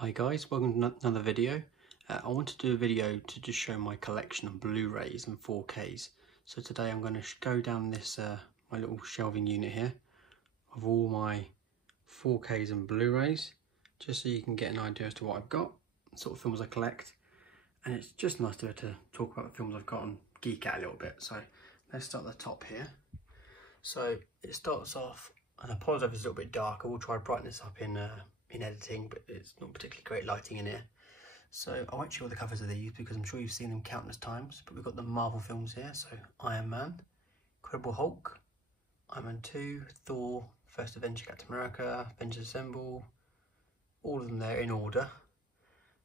Hi guys, welcome to another video. I want to do a video to just show my collection of Blu-rays and 4Ks. So today I'm going to go down this my little shelving unit here of all my 4Ks and Blu-rays, just so you can get an idea as to what I've got, the sort of films I collect. And it's just nice to talk about the films I've got and geek out a little bit. So let's start at the top here. So it starts off, and I apologise if it's a little bit dark. I will try to brighten this up in editing, but it's not particularly great lighting in here. So I won't show all the covers of these because I'm sure you've seen them countless times, but we've got the Marvel films here. So Iron Man, Incredible Hulk, Iron Man 2, Thor, First Avenger, Captain America, Avengers Assemble, all of them there in order.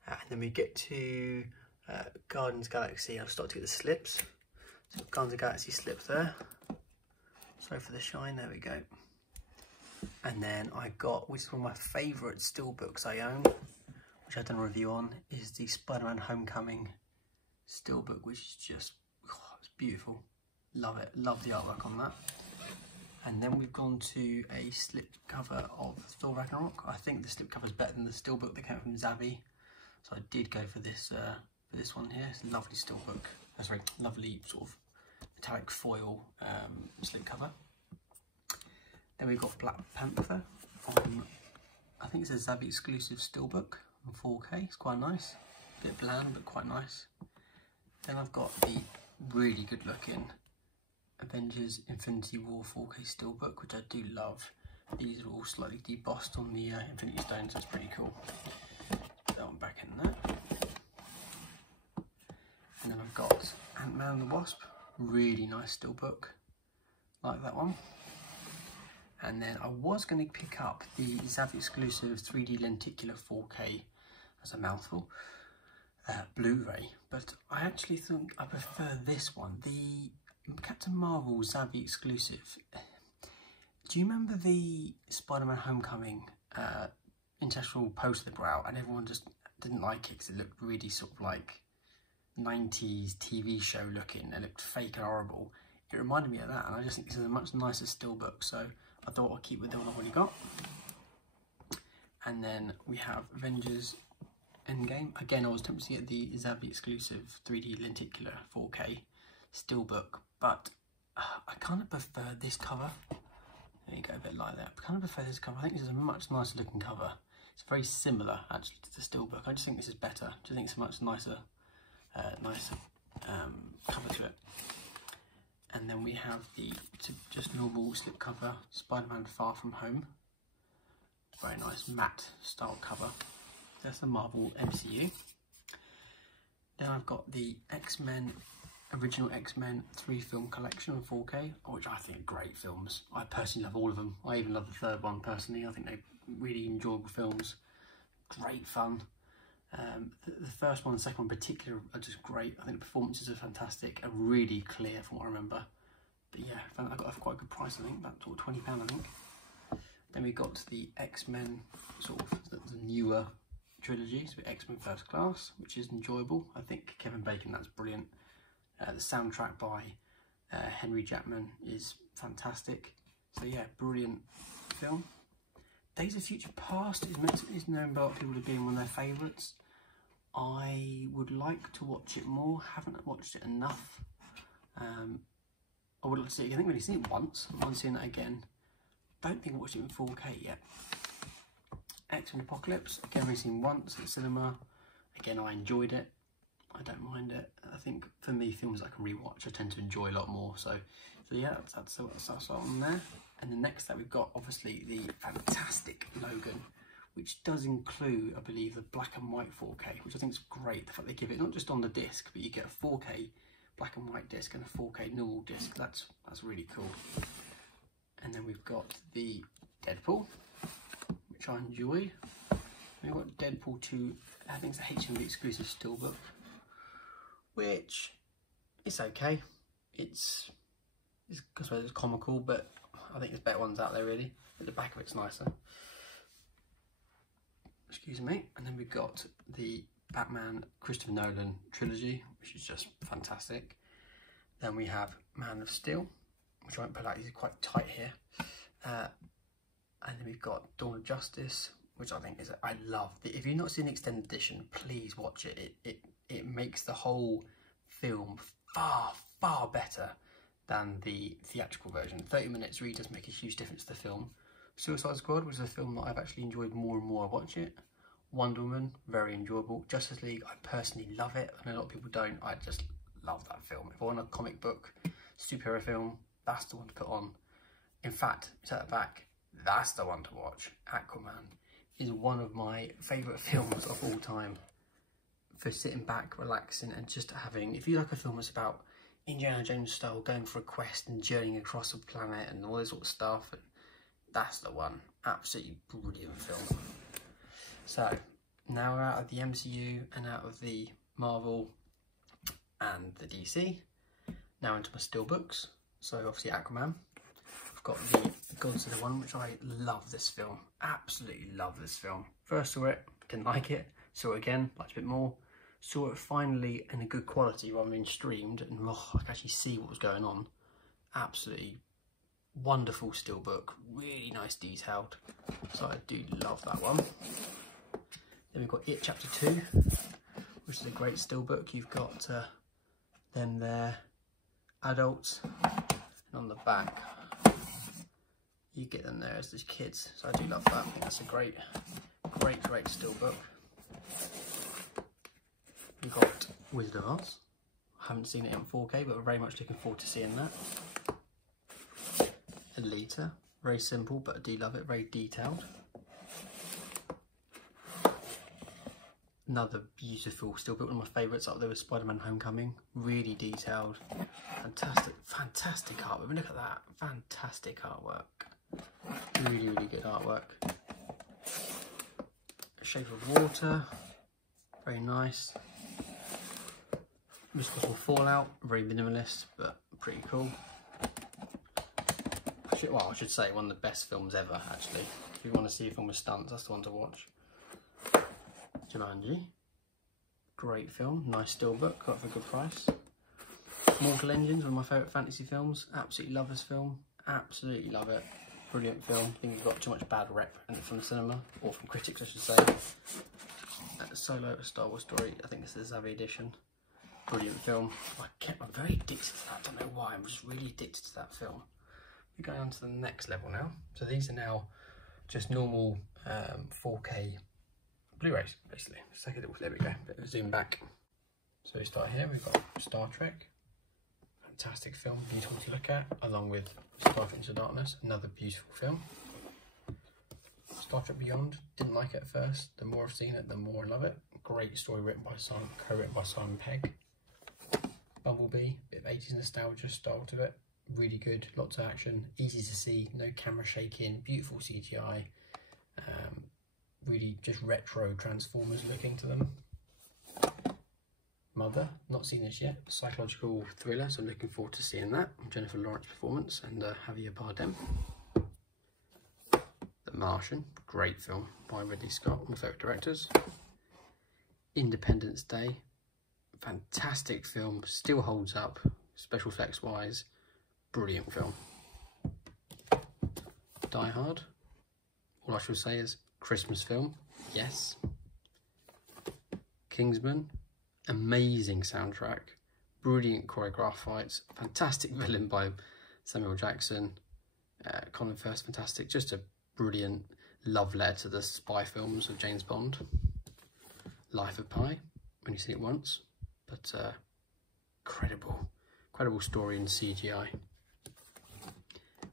And then we get to Guardians of the Galaxy. I'll start to get the slips. So Guardians of the Galaxy slips there. Sorry for the shine, there we go. And then I got, which is one of my favourite steelbooks I own, which I've done a review on, is the Spider-Man Homecoming steelbook, which is just, oh, it's beautiful. Love it, love the artwork on that. And then we've gone to a slip cover of Thor Ragnarok. I think the slip cover is better than the steelbook that came from Zavvi, so I did go for this one here. It's a lovely steelbook. That's very lovely sort of metallic foil slip cover. Then we've got Black Panther on, I think it's a Zavvi exclusive steelbook on 4K. It's quite nice, a bit bland but quite nice. Then I've got the really good looking Avengers Infinity War 4K steelbook, which I do love. These are all slightly debossed on the Infinity Stones, so it's pretty cool. Put that one back in there. And then I've got Ant-Man and the Wasp, really nice steelbook, like that one. And then I was going to pick up the Zavvi exclusive 3D lenticular 4K, as a mouthful, Blu-ray, but I actually think I prefer this one, the Captain Marvel Zavvi exclusive. Do you remember the Spider-Man Homecoming international poster that brought out, and everyone just didn't like it because it looked really sort of like 90s TV show looking, it looked fake and horrible. It reminded me of that, and I just think this is a much nicer steelbook, so I thought I'll keep with the one I've already got. And then we have Avengers Endgame. Again, I was tempted to get the Zavvi exclusive 3D lenticular 4K steelbook, but I kind of prefer this cover. There you go, a bit like that. I kind of prefer this cover. I think this is a much nicer looking cover. It's very similar actually to the steelbook. I just think this is better. I just think it's a much nicer, cover to it. And then we have the just normal slipcover Spider-Man Far From Home. Very nice matte style cover. That's the Marvel MCU. Then I've got the X-Men, original X-Men 3-film collection on 4K, which I think are great films. I personally love all of them. I even love the third one personally. I think they're really enjoyable films. Great fun. The first one and the second one in particular are just great. I think the performances are fantastic and really clear from what I remember. But yeah, I got it for quite a good price, I think, about £20 I think. Then we got the X-Men, sort of the newer trilogy, so X-Men First Class, which is enjoyable. I think Kevin Bacon, that's brilliant. The soundtrack by Henry Jackman is fantastic. So yeah, brilliant film. Days of Future Past is known by a lot of people as being one of their favourites. I would like to watch it more, haven't watched it enough. I would like to see it again. I think I've only seen it once. I want to see it again. Don't think I watched it in 4K yet. X-Men Apocalypse, again, I've only seen once at the cinema. Again, I enjoyed it. I don't mind it. I think for me, films I can rewatch, I tend to enjoy a lot more. So yeah, that's on there. And then next up, we've got obviously the fantastic Logan, which does include, I believe, the black and white 4K, which I think is great. The fact they give it not just on the disc, but you get a 4K black and white disc and a 4K normal disc. That's really cool. And then we've got the Deadpool, which I enjoyed. We've got Deadpool 2, I think it's a HMV exclusive steelbook, which is okay. It's comical, but I think there's better ones out there really. But the back of it's nicer. Excuse me. And then we've got the Batman Christopher Nolan trilogy, which is just fantastic. Then we have Man of Steel, which I won't pull out, these are quite tight here. And then we've got Dawn of Justice, which I think is, I love. If you've not seen the extended edition, please watch it. It makes the whole film far better than the theatrical version. 30 minutes really does make a huge difference to the film. Suicide Squad was a film that I've actually enjoyed more and more I watch it. Wonder Woman, very enjoyable. Justice League, I personally love it. I know a lot of people don't. I just love that film. If I want a comic book superhero film, that's the one to put on. In fact, take that back, that's the one to watch. Aquaman is one of my favourite films of all time for sitting back, relaxing, and just having, if you like a film that's about Indiana Jones style, going for a quest and journeying across a planet and all this sort of stuff, and that's the one. Absolutely brilliant film. So, now we're out of the MCU and out of the Marvel and the DC. Now into my still books. So obviously Aquaman. I've got the Godzilla one, which I love this film. Absolutely love this film. First saw it, didn't like it. Saw it again, liked it a bit more. Saw it finally in a good quality rather than streamed, and I could actually see what was going on. Absolutely wonderful steelbook, really nice detailed. So I do love that one. Then we've got It Chapter 2, which is a great steelbook. You've got them there, adults, and on the back you get them there as the kids. So I do love that. I think that's a great steelbook. We've got Wizard of Oz. I haven't seen it in 4K, but we're very much looking forward to seeing that. Alita, very simple, but I do love it, very detailed. Another beautiful steelbook, one of my favourites up there was Spider-Man Homecoming. Really detailed, fantastic artwork. I mean, look at that, fantastic artwork. Really good artwork. Shape of Water, very nice. Mission Impossible Fallout, very minimalist, but pretty cool. I should say one of the best films ever, actually. If you want to see a film with stunts, that's the one to watch. Jumanji, great film, nice steelbook, got it for a good price. Mortal Engines, one of my favourite fantasy films. Absolutely love this film, absolutely love it. Brilliant film. I think it got too much bad rep from the cinema, or from critics I should say. Solo, A Star Wars Story, I think this is the Zavi edition. Brilliant film. I'm very addicted to that, I don't know why, I'm just really addicted to that film. We're going on to the next level now. So these are now just normal 4K Blu-rays, basically. Let's take a little, there we go, bit of a zoom back. So we start here, we've got Star Trek. Fantastic film, beautiful to look at, along with Star Trek Into Darkness, another beautiful film. Star Trek Beyond, didn't like it at first. The more I've seen it, the more I love it. Great story co-written by Simon Pegg. Bumblebee, bit of 80s nostalgia style to it. Really good, lots of action, easy to see, no camera shaking, beautiful CGI. Really just retro Transformers looking to them. Mother, not seen this yet, psychological thriller, so I'm looking forward to seeing that. Jennifer Lawrence performance and Javier Bardem. The Martian, great film by Ridley Scott, one of my favourite directors. Independence Day, fantastic film, still holds up, special effects wise, brilliant film. Die Hard, all I shall say is Christmas film, yes. Kingsman, amazing soundtrack, brilliant choreographed fights, fantastic villain by Samuel Jackson, Colin Firth, fantastic, just a brilliant love letter to the spy films of James Bond. Life of Pi, when you see it once, but incredible story in CGI.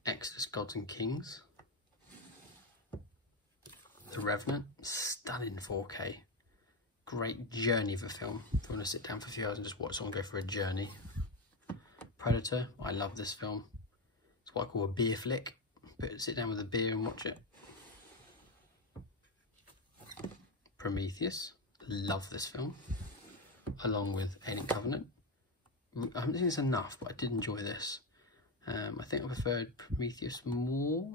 Exodus, Gods and Kings. The Revenant, stunning 4K. Great journey of a film. If you want to sit down for a few hours and just watch someone go for a journey. Predator, I love this film. It's what I call a beer flick. Sit down with a beer and watch it. Prometheus, love this film. Along with Alien Covenant. I haven't seen this enough, but I did enjoy this. I think I preferred Prometheus more,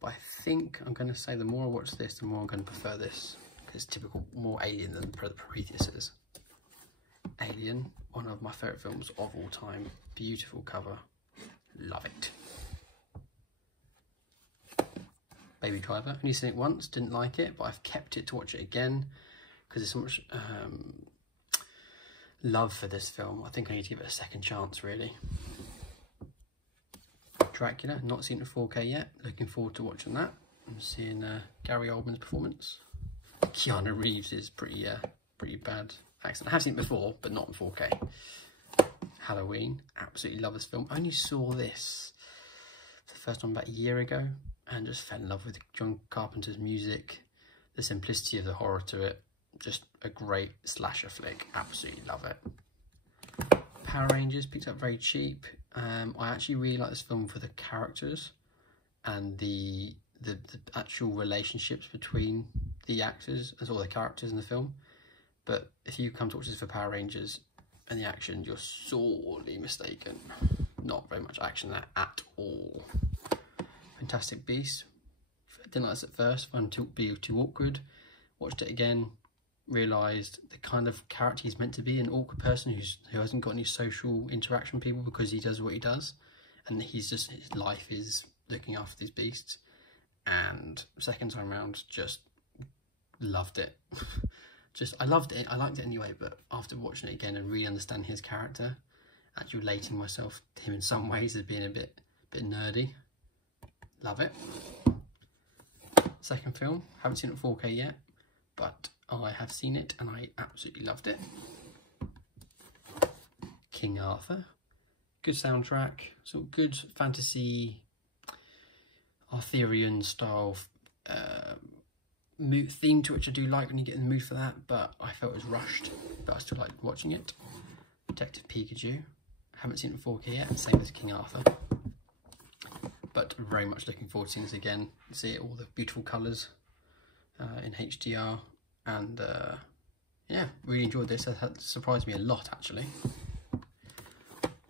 but I think I'm going to say the more I watch this, the more I'm going to prefer this, because it's typical, more Alien than Prometheus is. Alien, one of my favourite films of all time, beautiful cover, love it. Baby Driver. Only seen it once, didn't like it, but I've kept it to watch it again because there's so much love for this film. I think I need to give it a second chance, really. Dracula, not seen it in 4K yet. Looking forward to watching that. I'm seeing Gary Oldman's performance. Keanu Reeves is pretty bad accent. I have seen it before, but not in 4K. Halloween, absolutely love this film. I only saw this for the first time about a year ago and just fell in love with John Carpenter's music, the simplicity of the horror to it. Just a great slasher flick, absolutely love it. Power Rangers, picked up very cheap. I actually really like this film for the characters and the actual relationships between the actors and all the characters in the film. But if you come to watch this for Power Rangers and the action, you're sorely mistaken. Not very much action there at all. Fantastic Beasts. Didn't like this at first, found it to be too awkward. Watched it again, realised the kind of character he's meant to be, an awkward person who hasn't got any social interaction with people because he does what he does, and his life is looking after these beasts. And second time round, just loved it. I loved it. I liked it anyway, but after watching it again and really understanding his character, actually relating myself to him in some ways as being a bit nerdy. Love it. Second film, haven't seen it in 4K yet, but I have seen it and I absolutely loved it. King Arthur, good soundtrack, sort of good fantasy, Arthurian style theme to which I do like when you get in the mood for that, but I felt it was rushed, but I still liked watching it. Detective Pikachu, haven't seen it in 4K yet, same as King Arthur, but very much looking forward to seeing this again, see all the beautiful colours in HDR, and yeah, really enjoyed this. That surprised me a lot actually.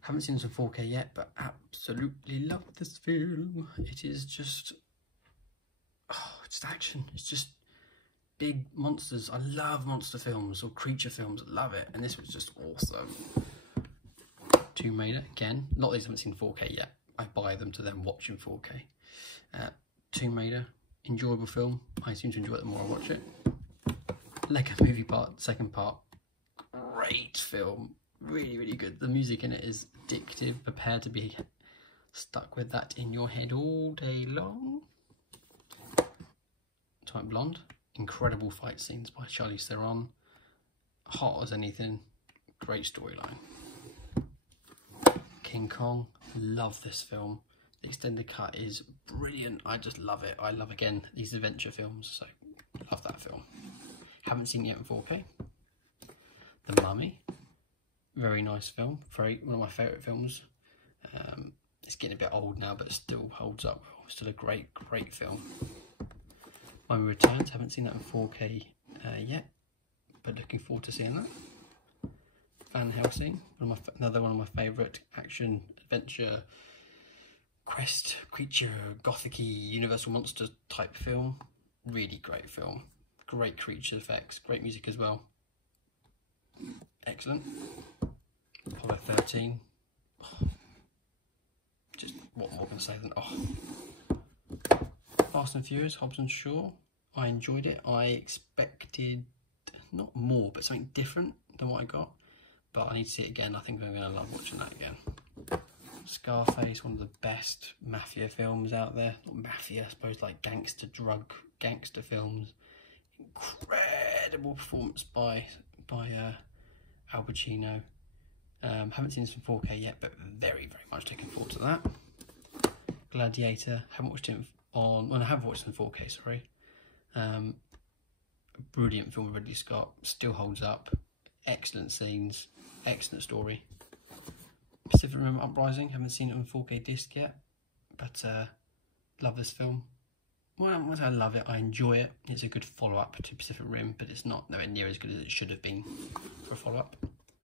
Haven't seen this in 4K yet, but absolutely love this film. It is just, oh, it's action. It's just big monsters. I love monster films or creature films. I love it, and this was just awesome. Tomb Raider, again, a lot of these I haven't seen in 4K yet. I buy them to then watch in 4K. Tomb Raider, enjoyable film. I seem to enjoy it the more I watch it. Lego Movie Part, second part, great film. Really, really good. The music in it is addictive. Prepare to be stuck with that in your head all day long. Atomic Blonde, incredible fight scenes by Charlize Theron. Hot as anything. Great storyline. King Kong, love this film. The extended cut is brilliant. I just love it. I love, again, these adventure films, so love that film. Haven't seen it yet in 4K. The Mummy, very nice film. One of my favourite films. It's getting a bit old now, but it still holds up well. Still a great film. Mummy Returns, haven't seen that in 4K yet, but looking forward to seeing that. Van Helsing, another one of my favourite action, adventure, quest, creature, gothic-y, universal monster type film. Really great film. Great creature effects, great music as well. Excellent. Apollo 13. Oh, just what more can I say than Fast and Furious, Hobbs and Shaw. I enjoyed it. I expected not more, but something different than what I got. But I need to see it again. I think I'm going to love watching that again. Scarface, one of the best mafia films out there. Not mafia, I suppose, like gangster films. Incredible performance by Al Pacino. Haven't seen this in 4K yet, but very, very much looking forward to that. Gladiator, haven't watched it I have watched it in 4K, sorry. Brilliant film with Ridley Scott, still holds up. Excellent scenes, excellent story. Pacific Rim Uprising, haven't seen it on 4K disc yet, but love this film. Well, I love it, I enjoy it. It's a good follow-up to Pacific Rim, but it's not nowhere near as good as it should have been for a follow-up.